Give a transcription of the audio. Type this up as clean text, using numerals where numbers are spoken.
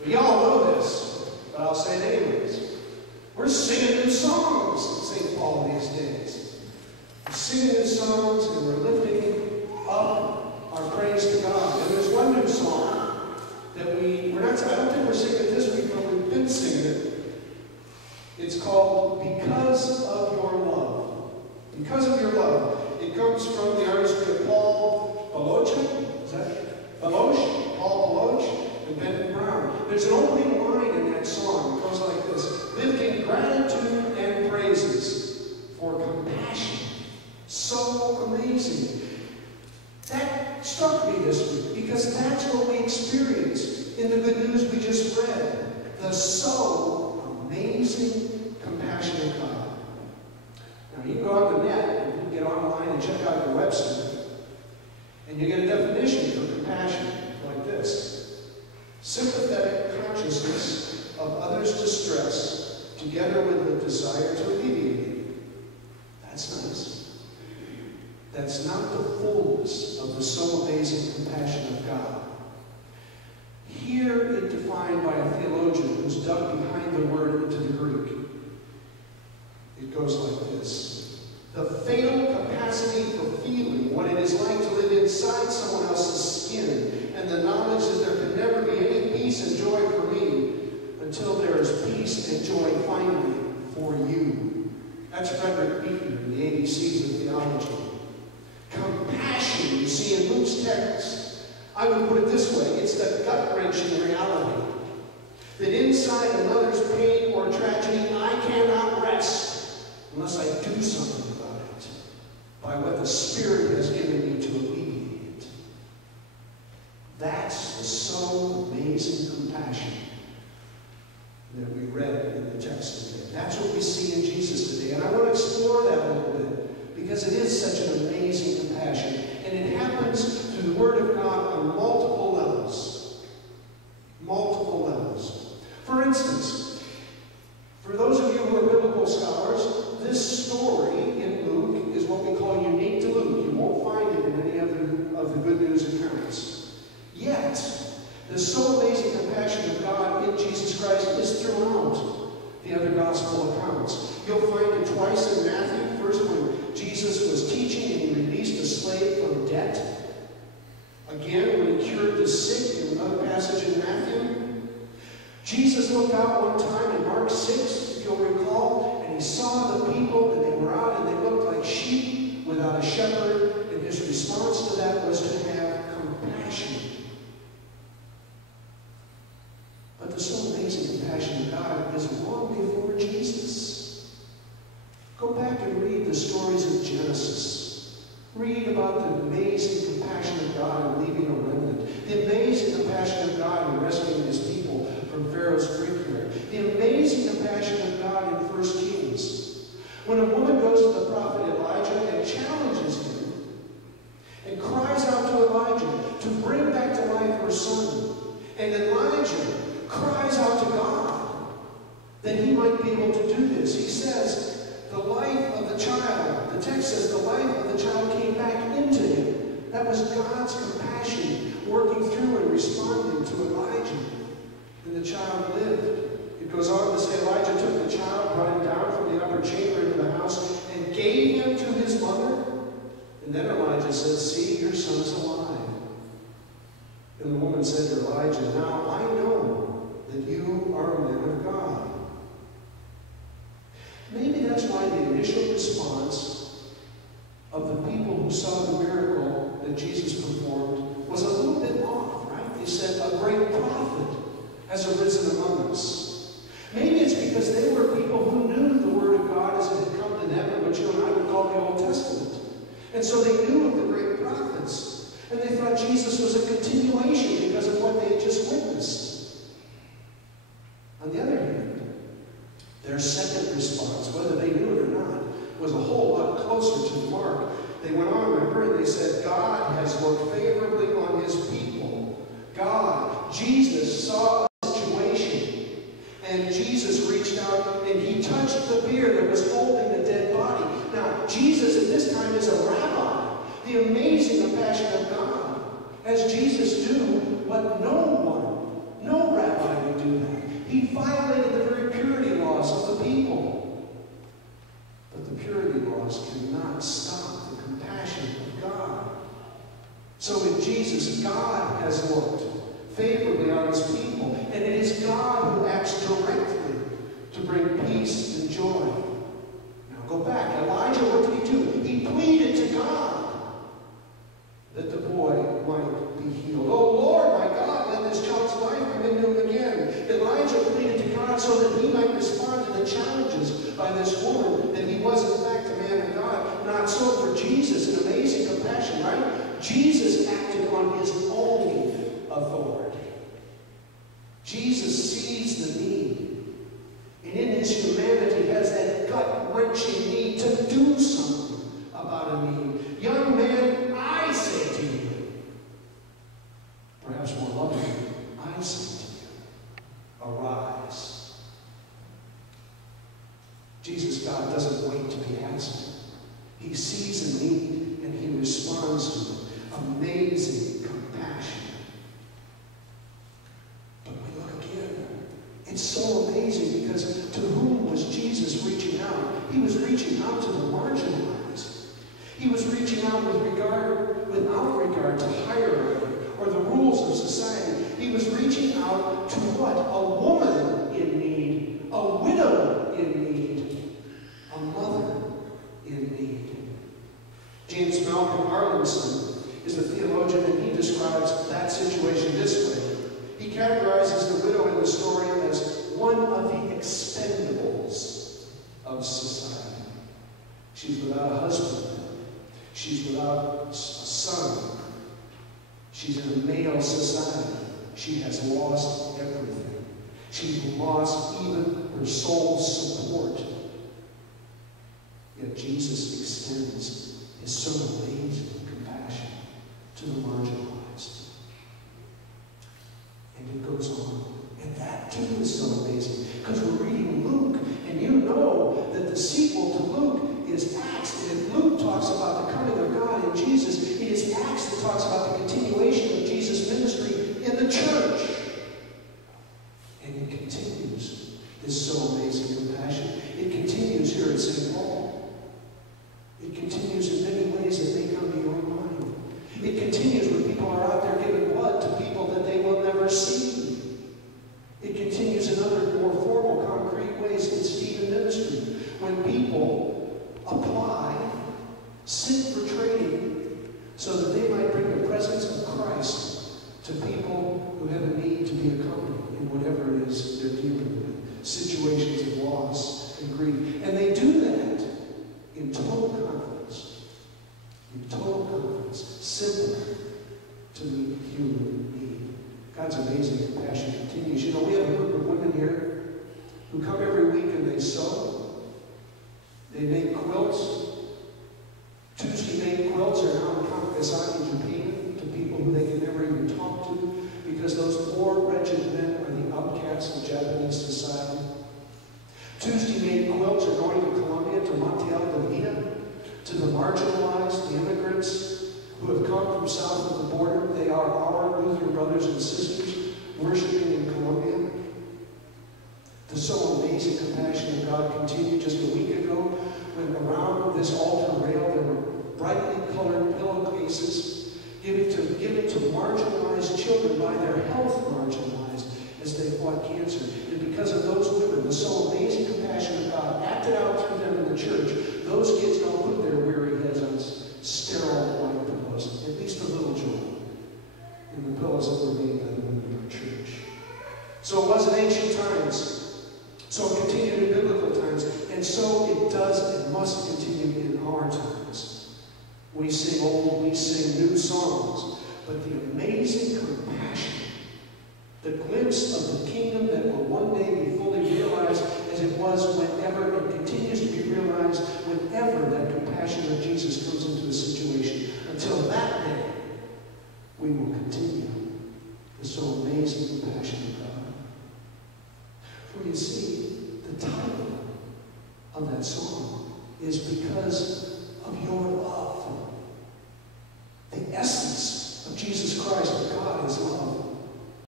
Well, y'all know this, but I'll say it anyways. We're singing new songs at St. Paul these days. We're singing new songs and we're lifting up our praise to God. And there's one new song that we're not, I don't think we're singing it this week, but we've been singing it. It's called Because of Your Love. Because of Your Love. It comes from the artistry of Paul Baloch. Is that Baloch? Paul Baloch and Ben Brown. There's an opening line in that song. It goes like this: lifting gratitude and praises for compassion. So amazing. That struck me this week because that's what we experienced in the good news we just read. The so amazing compassion of God. Now you can go on the net, and you can get online and check out the website, and you get a definition for compassion like this: sympathetic consciousness of others' distress together with the desire to alleviate it. That's nice. That's not the fullness of the so amazing compassion of God. Here it defined by a theologian who's dug behind the word into the Greek. It goes like this: the fatal capacity for feeling what it is like to live inside someone else's skin, and the knowledge that there can never be any peace and joy for me until there is peace and joy finally for you. That's Frederick Beaton in the ABCs of Theology. Compassion, you see in Luke's text, I would put it this way: it's the gut-wrenching reality that inside another's pain or tragedy, I cannot rest unless I do something about it by what the Spirit has given me to alleviate it. That's the so amazing compassion that we read in the text today. That's what we see in Jesus today. And I want to explore that a little bit because it is such an amazing compassion. And it happens through the Word of God on multiple levels. Multiple levels. For instance, for those of you who are biblical scholars, this story in Luke is what we call unique to Luke. You won't find it in any of the good news accounts. Yet, the so amazing compassion of God in Jesus Christ is throughout the other gospel accounts. You'll find it twice in Matthew. First, when Jesus was teaching and he released a slave from debt. Again, when he cured the sick in another passage in Matthew. Jesus looked out one time in Mark 6, if you'll recall, and he saw the people, and they were out, and they looked like sheep without a shepherd, and his response to that was to have compassion. But the so amazing compassion of God is long before Jesus. Go back and read the stories of Genesis. Read about the amazing compassion of God in leaving a remnant. The amazing compassion of God in rescuing his people from Pharaoh's brickyard. The amazing compassion of God in 1 Kings. When a woman goes to the prophet Elijah and challenges him and cries out to Elijah to bring back to life her son. And Elijah cries out to God that he might be able to do this. He says, the life of the child, the text says the life of the child came back into him. That was God's compassion working through and responding to Elijah. And the child lived. It goes on to say Elijah took the child, brought him down from the upper chamber into the house, and gave him to his mother. And then Elijah said, see, your son's alive. And the woman said to Elijah, now I know that you are a man of God. Maybe that's why the initial response of the people who saw the miracle that Jesus performed was a little bit off, right? They said, a great prophet has arisen among us. Maybe it's because they were people who knew the Word of God as it had come to them, and what you and I would call the Old Testament. And so they knew of the great prophets. And they thought Jesus was a continuation because of what they had just witnessed. On the other hand, their second response, whether they knew it or not, was a whole lot closer to the mark. They went on, remember, and they said, God has looked favorably on his people. God, Jesus saw a situation, and Jesus reached out and he touched the bier that was holding the dead body. Now, Jesus at this time is a rabbi. The amazing compassion of God, as Jesus knew what no rabbi would out so that he might respond to the challenges by this woman, that he was in fact a man of God. Not so for Jesus, an amazing compassion, right? Jesus acted on his own authority. Jesus sees the need, and in his humanity has that gut-wrenching need to do something about a need. Young man, I say to you, perhaps more lovingly, I say to you, arise. Jesus, God, doesn't wait to be asked. He sees a need and he responds to it. Amazing compassion. But we look again. It's so amazing because to whom was Jesus reaching out? He was reaching out to the marginalized. He was reaching out without regard to hierarchy or the rules of society. He was reaching out to what? A woman in need, a widow in need, a mother in need. James Malcolm Arlenson is a theologian, and he describes that situation this way. He characterizes the widow in the story as one of the expendables of society. She's without a husband. She's without a son. She's in a male society. She has lost everything. She's lost even her soul's support. Yet Jesus extends his so amazing compassion to the marginalized. And it goes on. And that too is so amazing. Because we're reading Luke, and you know that the sequel to Luke is Acts. And if Luke talks about the coming of God in Jesus, it is Acts that talks about the continuation of Jesus' ministry in the church. And it continues, this so amazing compassion. It continues here at St. Paul. It continues in many ways that may come to your mind. It continues when people are out there giving blood to people that they will never see. It continues in other more formal, concrete ways in Stephen ministry. When people apply, sit for training, so that they might bring the presence of Christ to people who have a need to be accompanied in whatever it is they're dealing with, situations of loss and grief. And they do that in total confidence. In total confidence. Simply to meet human need. God's amazing compassion continues. You know, we have a group of women here who come every week and they sew. They make quilts. Tuesday-made quilts are now in Kankasai in Japan to people who they can never even talk to because those poor, wretched men are the outcasts of Japanese society. Tuesday-made quilts are going to Colombia, to Montiel de Vida, to the marginalized, the immigrants who have come from south of the border. They are our Lutheran brothers and sisters worshiping in Colombia. The so amazing compassion of God continued just a week ago when around this altar rail there were brightly colored pillowcases given to marginalized children by their health marginalized as they fought cancer. And because of those women, the so amazing compassion of God acted out through them in the church, those kids don't put their weary heads on sterile white pillows, at least a little joy in the pillows that were made by the women in our church. So it was in ancient times. So it continued in biblical times. And so it does and must continue in our times. We sing old, we sing new songs. But the amazing compassion, the glimpse of the kingdom that will one day be fully realized as it was whenever it continues to be realized whenever that compassion of Jesus comes into a situation. Until that day, we will continue the so amazing compassion of God. For you see, the title of that song is because